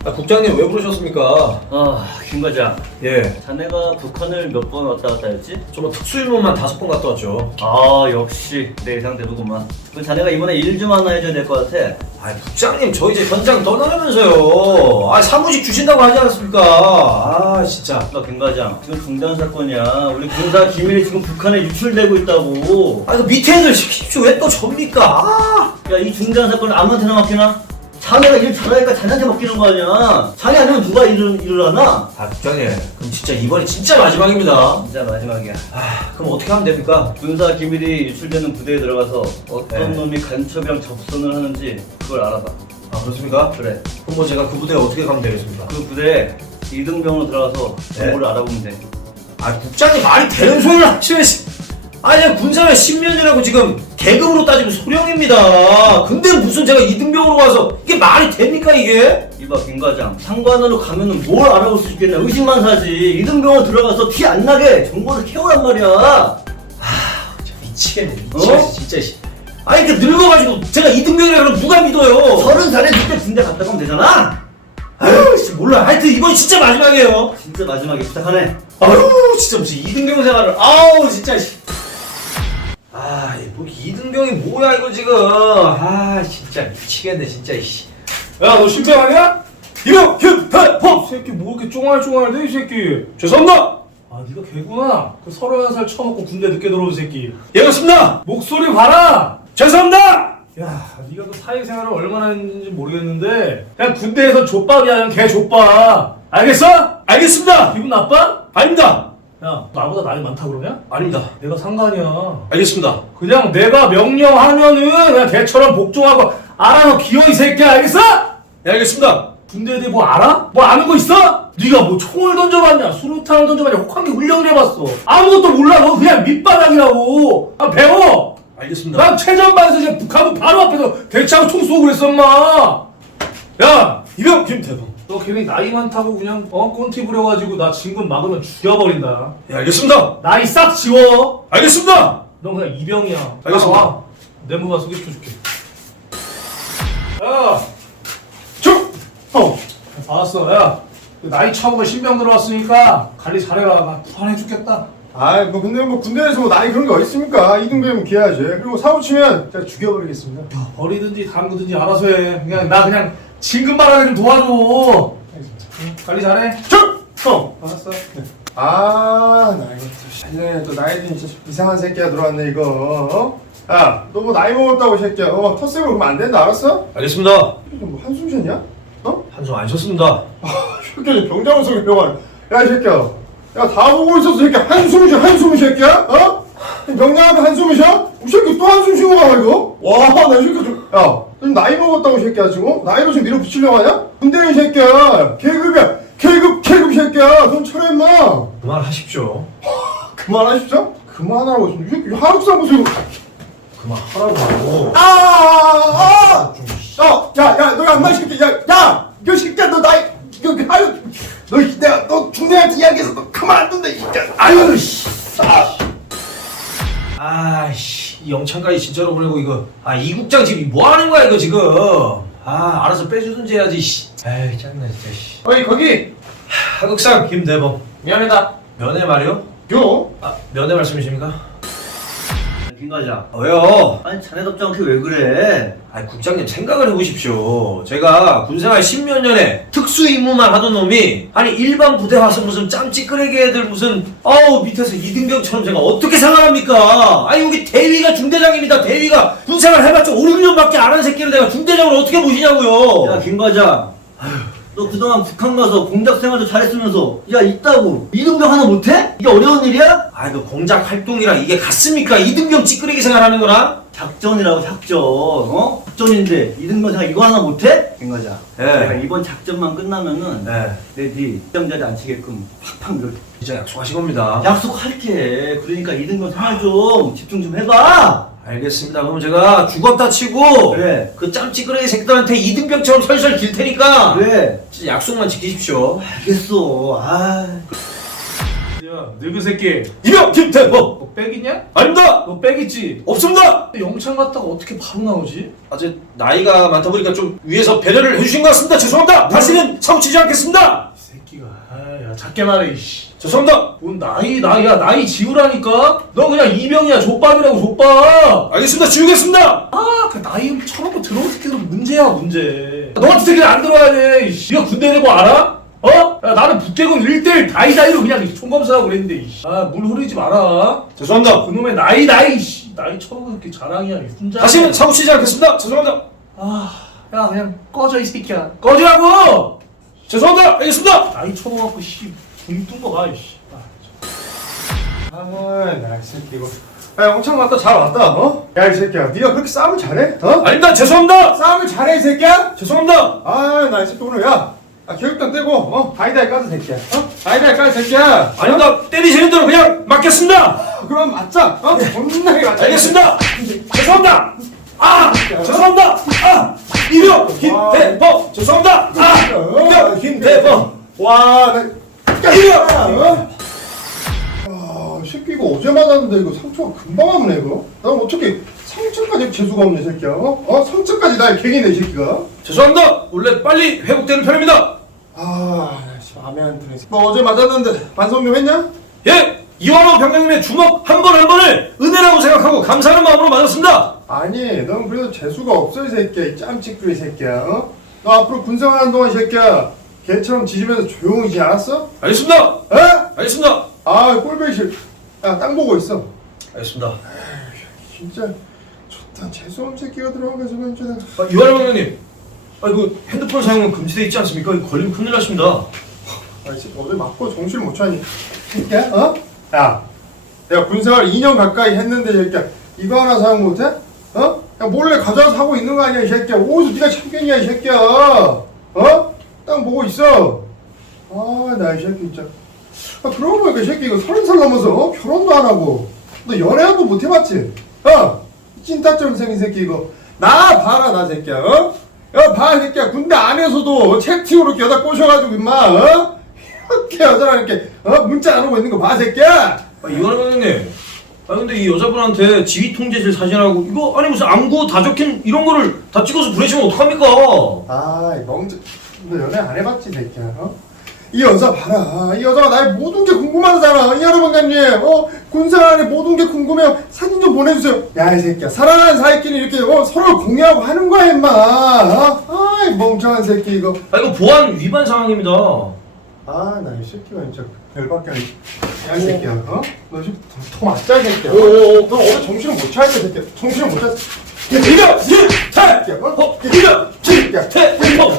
국장님 왜 부르셨습니까? 김 과장. 예, 자네가 북한을 몇 번 왔다 갔다 했지? 저 특수임무만 5번 갔다 왔죠. 역시 내 예상대로구만. 그럼 자네가 이번에 일 좀 하나 해줘야 될 것 같아. 국장님 저 이제 현장 떠나면서요. 사무직 주신다고 하지 않았습니까? 진짜. 김 과장, 지금 중대한 사건이야. 우리 군사 기밀이 지금 북한에 유출되고 있다고. 그 밑에 애들 시키십시오. 왜 또 접니까? 야, 이 중대한 사건을 아무한테나 맡기나? 자네가 일 잘하니까 자네한테 맡기는 거 아니야. 자네 아니면 누가 일을 하나? 국장님, 그럼 진짜 이번이 진짜 마지막입니다. 진짜 마지막이야. 그럼 어떻게 하면 됩니까? 군사 기밀이 유출되는 부대에 들어가서 어떤 네. 놈이 간첩이랑 접선을 하는지 그걸 알아봐. 그렇습니까? 그래. 그럼 뭐 제가 그 부대에 어떻게 가면 되겠습니까? 그 부대에 이등병으로 들어가서 정보를 알아보면 돼. 국장님 말이 되는 소리를 하시면 내가 군사회 10년이라고 지금 계급으로 따지면 소령입니다. 근데 무슨 제가 이등병으로 가서 이게 말이 됩니까 이게? 이봐 김 과장, 상관으로 가면은 뭘 알아볼 수 있겠냐. 의심만 사지. 이등병으로 들어가서 티 안 나게 정보를 캐오란 말이야. 미치겠네 어? 진짜 그 늙어가지고 제가 이등병이라 그러면 누가 믿어요? 30살에 그때 군대 갔다 가면 되잖아. 몰라. 하여튼 이번이 진짜 마지막이에요. 진짜 마지막에 부탁하네. 진짜 무슨 이등병 생활을 진짜 뭐 이등병이 뭐야 이거 지금. 진짜 미치겠네 진짜. 야, 너 신병 아니야? 이병 이 새끼 뭐 이렇게 쫑알쫑알대 이 새끼. 죄송합니다. 네가 걔구나. 그 31살 처먹고 군대 늦게 들어온 새끼. 예 맞습니다. 목소리 봐라. 죄송합니다. 야, 네가 그 사회생활을 얼마나 했는지 모르겠는데 그냥 군대에서 족밥이야. 그냥 개 족밥. 알겠어? 알겠습니다. 기분 나빠? 아닙니다. 야, 나보다 나이 많다 그러냐? 아닙니다. 내가 상관이야. 알겠습니다. 그냥 내가 명령하면은 그냥 개처럼 복종하고 알아서 기어 이 새끼야. 알겠어? 네 알겠습니다. 군대에 대해 뭐 알아? 뭐 아는 거 있어? 네가 뭐 총을 던져봤냐? 수류탄을 던져봤냐? 혹한기 훈련을 해봤어. 아무것도 몰라. 너 그냥 밑바닥이라고. 배워. 알겠습니다. 난 최전방에서 지금 북한군 바로 앞에서 대치하고 총 쏘고 그랬어 엄마. 야, 이병 김태범. 너 걔네 나이 많다고 그냥 꼰티 부려가지고 나 진군 막으면 죽여버린다. 예 알겠습니다. 나이 싹 지워. 알겠습니다. 넌 그냥 이병이야. 알겠습니다. 와. 내무반 소개시켜줄게. 야, 봤어. 야, 그 나이 처먹은 신병 들어왔으니까 관리 잘해라. 나 불안해 죽겠다. 근데 군대에서 나이 그런 게 어딨습니까? 이등병이면 기해야지. 그리고 사고 치면 제가 죽여버리겠습니다. 버리든지 담그든지 알아서 해. 그냥 진급만 하게 좀 도와줘. 관리 잘해. 알았어. 나 이거 또 나이 든 진짜 이상한 새끼가 들어왔네 이거. 야, 너 뭐 나이 먹었다고 이 새끼야. 텃세고 그러면 안 된다 알았어? 알겠습니다. 뭐 한숨 쉬었냐? 한숨 안 쉬었습니다. 새끼야 병장을 속에 병원. 야 이 새끼야. 야 다 보고 있었어 새끼야. 한숨을 쉬어 한숨을 새끼야. 병장 앞에 한숨을 쉬어? 이 새끼 또 한숨 쉬고 가 이거. 와 나 이 새끼 좀. 야, 너 지금 나이 먹었다고 이 새끼야 지금? 나이로 지금 밀어붙이려고 하냐? 군대 이 새끼야. 계급이야. 계급 새끼야. 돈 차려 임마. 그만하십시오. 그만하십시오? 그만하라고 이 새끼 하루상 보세요. 그만하라고. 야, 너 양말 새끼, 야, 너 새끼야, 너 나이, 너 중대한테 이야기해서 너 가만 안 둔다, 이 새끼야. 이 영창까지 진짜로 보내고 이거. 이 국장 지금 뭐 하는 거야 이거 지금. 알아서 빼주든지 해야지. 짜증나 진짜. 어이 거기. 하극상 김대범. 미안하다. 면회 말이요? 면회 말씀이십니까? 김 과장. 왜요? 아니 자네답지 않게 왜 그래? 국장님 생각을 해보십시오. 제가 군생활 10몇 년에 특수임무만 하던 놈이 일반 부대 와서 무슨 짬찌끄레기 애들 무슨 밑에서 이등병처럼 제가 어떻게 생각합니까? 여기 대위가 중대장입니다. 대위가 군생활 해봤자 5, 6년밖에 안 한 새끼를 내가 중대장을 어떻게 모시냐고요. 야 김 과장. 너 그동안 북한 가서 공작 생활도 잘했으면서 있다고 이등병 하나 못해? 이게 어려운 일이야? 그 공작 활동이랑 이게 같습니까? 이등병 찌끄레기 생활하는 거랑? 작전이라고 작전. 작전인데 이등병 생활 이거 하나 못해? 김 과장. 예. 내가 이번 작전만 끝나면은 네. 내 뒤 입장 자리 앉히게끔 팍팍 밀어. 진짜 약속하신 겁니다. 약속할게. 그러니까 이등병 생활 좀 집중 좀 해봐. 알겠습니다. 그럼 제가 죽었다 치고 그래. 그 짬찌끄레기 새끼들한테 이등병처럼 설설 길 테니까 그래. 진짜 약속만 지키십시오. 알겠어. 야, 늙은 새끼. 이병 김태범. 너 빽이냐? 아닙니다. 너 빽있지? 없습니다. 영창 갔다가 어떻게 바로 나오지? 아직 나이가 많다 보니까 좀 위에서 배려를 해주신 것 같습니다. 죄송합니다. 다시는 사고치지 않겠습니다. 이 새끼가 아야 작게 말해 이씨. 죄송합니다. 뭔 나이 지우라니까? 너 그냥 이병이야 족밥이라고 족밥. 알겠습니다. 지우겠습니다. 그 나이 처먹고 들어온 새끼들은 문제야. 너 같은 새끼는 안 들어와야 돼. 이씨. 네가 군대 내고 알아? 어? 야, 나는 북대군 1대1 다이다이로 그냥 총검사하고 그랬는데 이씨. 물 흐르지 마라. 죄송합니다. 그놈의 나이 이씨. 나이 처먹은 새끼 자랑이야 이 훈장. 다시는 사고치지 않겠습니다. 죄송합니다. 야 그냥 꺼져 이 새끼야. 꺼지라고. 죄송합니다. 알겠습니다. 나이 처먹갖고 씨. 굶뜬 거 봐 이씨. 아나 이 새끼 이거 야 영창 갔다 잘 왔다 어? 야 이 새끼야 네가 그렇게 싸움을 잘해? 어? 아닙니다. 죄송합니다. 싸움을 잘해 이 새끼야? 죄송합니다. 아나 이 새끼 오늘 야 교육단 떼고 다이다이 까자 새끼야 다이다이 까자 새끼야 아닙니다. 때리시는 대로 그냥 맞겠습니다. 그럼 맞자 존나게 맞자 알겠습니다. 죄송합니다. 죄송합니다. 이병 김태범. 죄송합니다. 이병 김태범. 와나 이병. 이 새끼 이거 어제 맞았는데 이거 상처가 금방 아무네 이거 난 어떻게 상처까지 재수가 없네 이 새끼야 상처까지 날 개기네 이 새끼가 죄송합니다. 원래 빨리 회복되는 편입니다. 나 씨, 마음에 안 드네 너 어제 맞았는데 반성좀 했냐? 예, 이완호 병장님의 주먹 한 번 한 번을 은혜라고 생각하고 감사하는 마음으로 맞았습니다. 아니 넌 그래도 재수가 없어 이 새끼야 이 짬찌끄리 새끼야 너 앞으로 군생활하는 동안 이 새끼야 걔처럼 지지면서 조용히 지지 않았어? 알겠습니다. 에? 알겠습니다. 꼴보기 싫어 야땅 보고 있어 알겠습니다. 진짜 좋다 재수없는 새끼가 들어가서 진짜 이완호 병장님, 이거 핸드폰 사용은 금지돼 있지 않습니까? 이거 걸리면 큰일 나십니다. 이 새끼 어제 맞고 정신을 못 차니 새끼야 야 내가 군생활 2년 가까이 했는데 이 새끼야 이거 하나 사용 못해? 야 몰래 가져와서 하고 있는 거 아니야 이 새끼야 어디서 네가 참견이야 이 새끼야 땅 보고 있어 나 이 새끼 진짜 그러고 보니까 이 새끼 이거 30살 넘어서 결혼도 안 하고 너 연애 한 번 못 해봤지? 찐따처럼 생긴 새끼 이거 나 봐라 나 새끼야 야 봐 새끼야 군대 안에서도 채팅으로 이렇게 여자 꼬셔가지고 임마 이렇게 여자랑 이렇게 문자 안 오고 있는 거 봐 새끼야 이완호 병장님, 근데 이 여자분한테 지휘 통제실 사진하고 이거 아니 무슨 암구 다 적힌 이런 거를 다 찍어서 보내시면 어떡합니까? 이 멍청 너 연애 안 해봤지 새끼야 이 여자 봐라 이 여자가 나의 모든 게 궁금하잖아 이하로 방장님 군생활에 모든 게 궁금해요 사진 좀 보내주세요 야 이 새끼야 사랑하는 사이끼리 이렇게 서로 공유하고 하는 거야 임마 이 멍청한 새끼 이거 이거 보안 위반 상황입니다. 나 이 새끼가 진짜 열받게 하네 야이 새끼야 너 지금 더 맞자 이 새끼야 너 어제 정신을 못 차렸어 새끼야 정신을 못 차렸어 이병 김태범. 이병 김태범.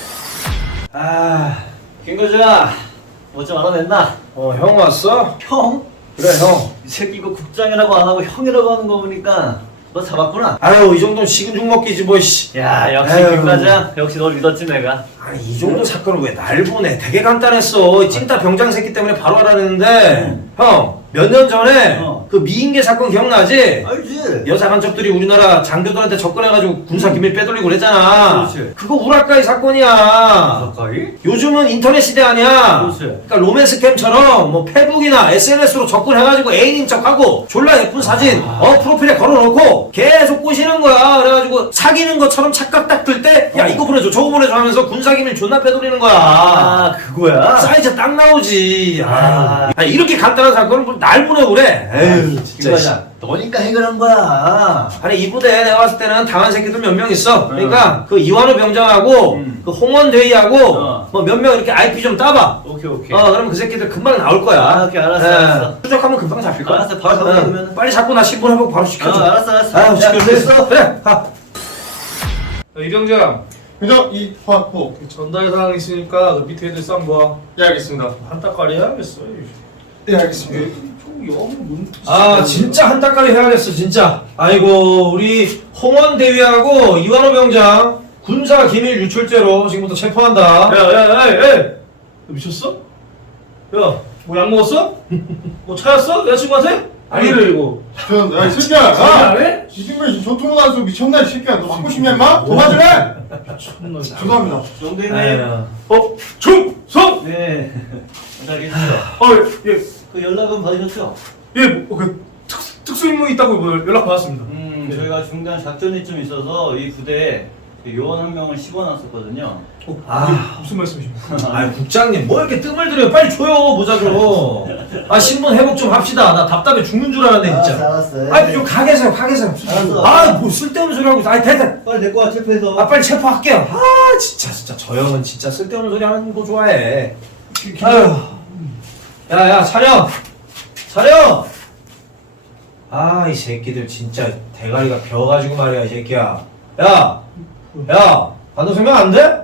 김과장 뭐좀 알아냈나? 형 왔어? 형? 그래 형. 이 새끼 이거 국장이라고 안 하고 형이라고 하는 거 보니까 너 잡았구나. 아유 이 정도는 식은 죽 먹기지 뭐 씨. 야 역시 아유. 김과장 역시 널 믿었지 내가. 아니 이 정도 사건을 왜 날 보내? 되게 간단했어. 찐따 병장 새끼 때문에 바로 알아냈는데 형 몇 년 전에 그 미인계 사건 기억나지? 알지? 여자 간첩들이 우리나라 장교들한테 접근해가지고 군사 기밀 빼돌리고 그랬잖아. 그렇지. 그거 우라카이 사건이야. 가까이? 요즘은 인터넷 시대 아니야. 그렇지. 그러니까 로맨스 캠처럼 뭐 페북이나 SNS로 접근해가지고 애인인 척하고 졸라 예쁜 사진 프로필에 걸어놓고 계속 꼬시는 거야. 그래가지고 사귀는 것처럼 착각 딱 들 때 야 이거 보내줘 저거 보내줘 하면서 군사 기밀 존나 빼돌리는 거야. 그거야? 사이즈 딱 나오지. 아니, 이렇게 간단한 사건을 뭐 날 보내고 그래. 에휴 진짜. 김과장 너니까 해결한 거야. 아니 이 부대에 내가 봤을 때는 당한 새끼들 몇 명 있어. 그러니까 그 이완호 병장하고 그 홍원대위하고 뭐 몇 명 이렇게 IP 좀 따봐. 오케이. 그러면 그 새끼들 금방 나올 거야. 오케이 알았어. 추적하면 금방 잡힐 거야. 알았어, 바로 잡아, 그러면은. 빨리 잡고 나 신분회복 바로 시켜줘. 알았어. 아유 야, 시켜줘. 그래. 이병장 그죠? 이화호 전달 사항 있으니까 그 밑에 애들 쌈 봐. 예 알겠습니다 한따까리 해야겠어. 예 알겠습니다 진짜 한따까리 해야겠어 진짜. 아이고 우리 홍원대위하고 이완호 병장 군사 기밀 유출죄로 지금부터 체포한다. 야, 미쳤어? 야, 뭐 약 먹었어? 뭐 차였어? 여자친구한테? 아니래 이거. 야이 새끼야 안 해? 이승민 전투문 안수 미쳤나 이 새끼야 너 맞고 싶냐 임마? 더 맞을래? 미쳤나. 죄송합니다 정대님. 아유. 충성! 네. 잘 계시죠? 예. 그 연락은 받으셨죠? 예, 특수 임무 있다고 뭐 연락 받았습니다. 네. 저희가 중간 작전이 좀 있어서 이 부대에 그 요원 한 명을 씹어놨었거든요. 무슨 말씀이십니까? 아 국장님 뭐 이렇게 뜸을 들여요. 빨리 줘요 모자 좀. 아 신분 회복 좀 합시다. 나 답답해 죽는 줄 알았네 진짜. 알았어. 아니 좀 가게 세요 가게 세요. 알았어. 아뭐 쓸데없는 소리 하고 있어. 아니 됐다. 빨리 데리고 와, 체포해서. 아 빨리 체포할게요. 아 진짜 저 형은 진짜 쓸데없는 소리 하는 거 좋아해. 아유. 야야 차려. 아 이 새끼들 진짜 대가리가 벼가지고 말이야 이 새끼야. 야 반도 생각 안 돼?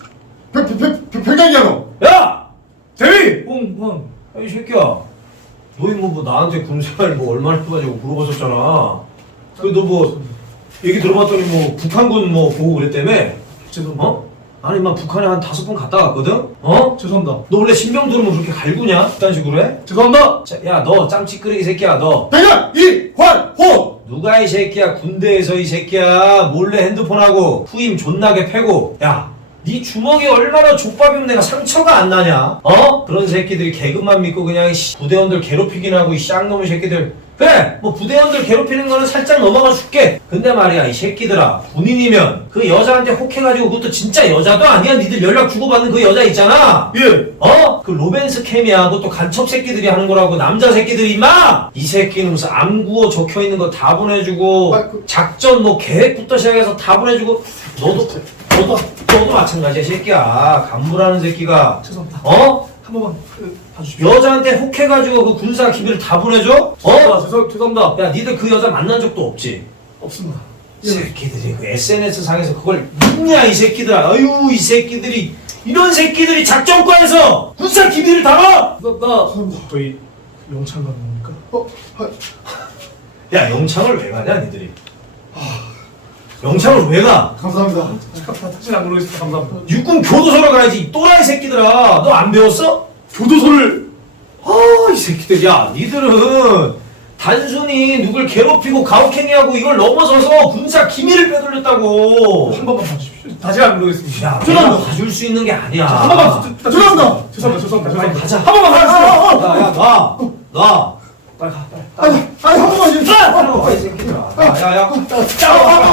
병장이야 너. 야! 대위! 야, 이 새끼야. 너희 뭐 나한테 군생활 뭐 얼마나 해가지고 물어봤었잖아. 그 너 뭐 얘기 들어봤더니 뭐 북한군 뭐 보고 그랬다며? 죄송합니다. 어? 아니 막 북한에 한 5번 갔다 왔거든? 어? 죄송합니다. 너 원래 신병 들으면 그렇게 갈구냐? 그딴 식으로 해? 죄송합니다. 야 너 짬찌끄레기 새끼야 너. 대장 이환호. 누가 이 새끼야 군대에서 이 새끼야 몰래 핸드폰하고 후임 존나게 패고 야 네 주먹이 얼마나 족밥이면 내가 상처가 안 나냐? 어? 그런 새끼들이 개그만 믿고 그냥 부대원들 괴롭히긴 하고 이 쌍놈의 새끼들 그래 뭐 부대원들 괴롭히는 거는 살짝 넘어가 줄게 근데 말이야 이 새끼들아 군인이면 그 여자한테 혹해가지고 그것도 진짜 여자도 아니야 니들 연락 주고받는 그 여자 있잖아 예. 어? 그 로맨스 캠이야 그것도 간첩 새끼들이 하는 거라고 남자 새끼들이 임마 이 새끼는 무슨 암구어 적혀있는 거 다 보내주고 작전 뭐 계획부터 시작해서 다 보내주고 너도 마찬가지야 새끼야 간부라는 새끼가 죄송합니다. 어? 한 번만 봐주십시오. 여자한테 혹해가지고 그 군사 기밀을 다 보내줘? 어? 죄송합니다. 야 니들 그 여자 만난 적도 없지? 없습니다. 이 새끼들이 그 SNS 상에서 그걸 믿냐 이 새끼들아 아유 이 새끼들이 이런 새끼들이 작전과에서 군사 기밀을 담아? 저희 영창 가는 겁니까? 야 영창을 왜 가냐 니들이 영창을 왜 가? 감사합니다. 다시 안 모르겠습니다. 감사합니다. 육군 교도소로 가야지 이 또라이 새끼들아 너 안 배웠어? 교도소를 이 새끼들 야 니들은 단순히 누굴 괴롭히고 가혹행위하고 이걸 넘어서서 군사 기밀을 빼돌렸다고 한 번만 봐주십시오. 다시 안 모르겠습니다. 야 내가 봐줄 수 있는 게 아니야 한 번만 죄송합니다. 죄송합니다. 빨리 가자 한 번만 가주세요. 야야 빨리 가 빨리 아니 한 번만 좀. 이 새끼들아 야야야